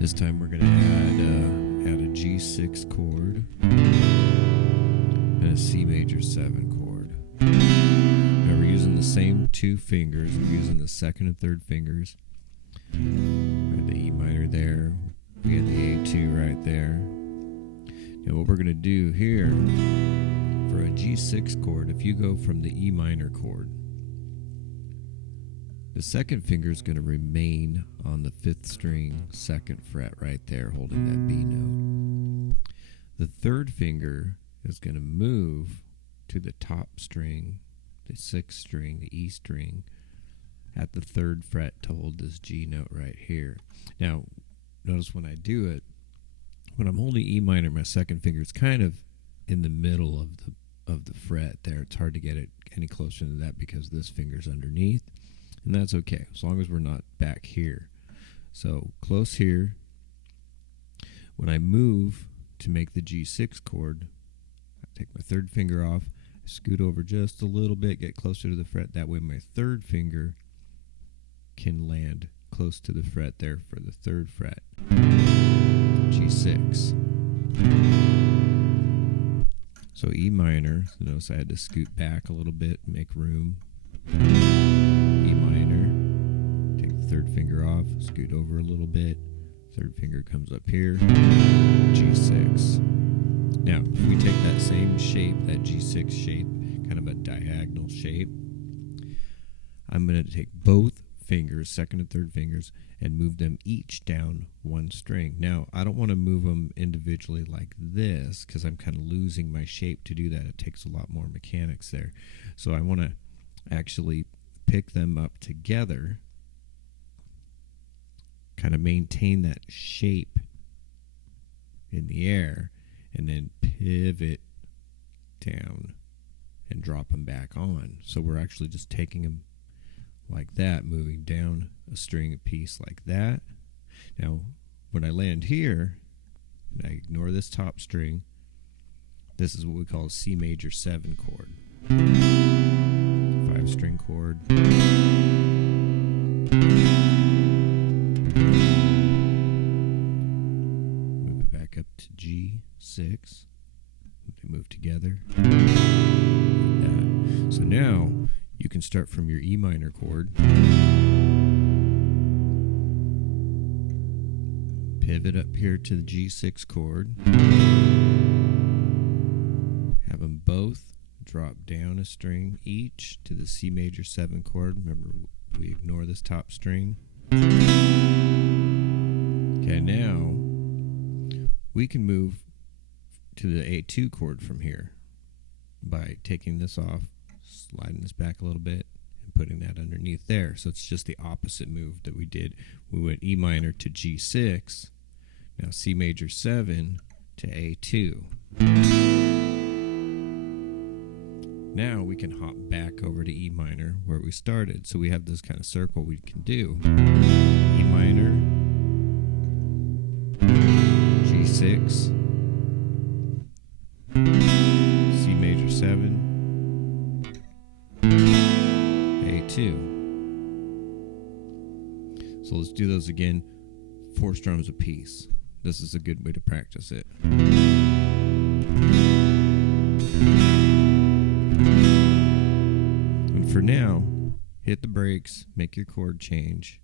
This time we're going to add a G6 chord and a Cmaj7 chord. Now we're using the same two fingers. We're using the second and third fingers. We have the E minor there. We have the A2 right there. Now what we're going to do here for a G6 chord, if you go from the E minor chord, the second finger is going to remain on the 5th string, 2nd fret right there, holding that B note. The third finger is going to move to the top string, the 6th string, the E string, at the 3rd fret to hold this G note right here. Now, notice when I do it, when I'm holding E minor, my second finger is kind of in the middle of the fret there. It's hard to get it any closer than that because this finger's underneath. And that's okay, as long as we're not back here. So close here. When I move to make the G6 chord, I take my third finger off, I scoot over just a little bit, get closer to the fret. That way my third finger can land close to the fret there for the 3rd fret. G6. So E minor, so notice I had to scoot back a little bit, make room. E minor, take the 3rd finger off, scoot over a little bit, 3rd finger comes up here, G6. Now, if we take that same shape, that G6 shape, kind of a diagonal shape, I'm going to take both fingers, 2nd and 3rd fingers, and move them each down 1 string. Now, I don't want to move them individually like this because I'm kind of losing my shape to do that. It takes a lot more mechanics there. So I want to actually pick them up together, kind of maintain that shape in the air, and then pivot down and drop them back on. So we're actually just taking them like that, moving down a string piece like that. Now, when I land here, and I ignore this top string, this is what we call a Cmaj7 chord. 5-string chord. Move it back up to G6. They move together. Like that. So now you can start from your E minor chord. Pivot up here to the G6 chord. Have them both drop down a string each to the Cmaj7 chord. Remember, we ignore this top string. Okay, now we can move to the A2 chord from here by taking this off, sliding this back a little bit, and putting that underneath there. So it's just the opposite move that we did. We went E minor to G6, now Cmaj7 to A2. Now we can hop back over to E minor where we started. So we have this kind of circle we can do. E minor, G6, Cmaj7, A2. So let's do those again, 4 strums a piece. This is a good way to practice it. And for now, hit the brakes, make your chord change.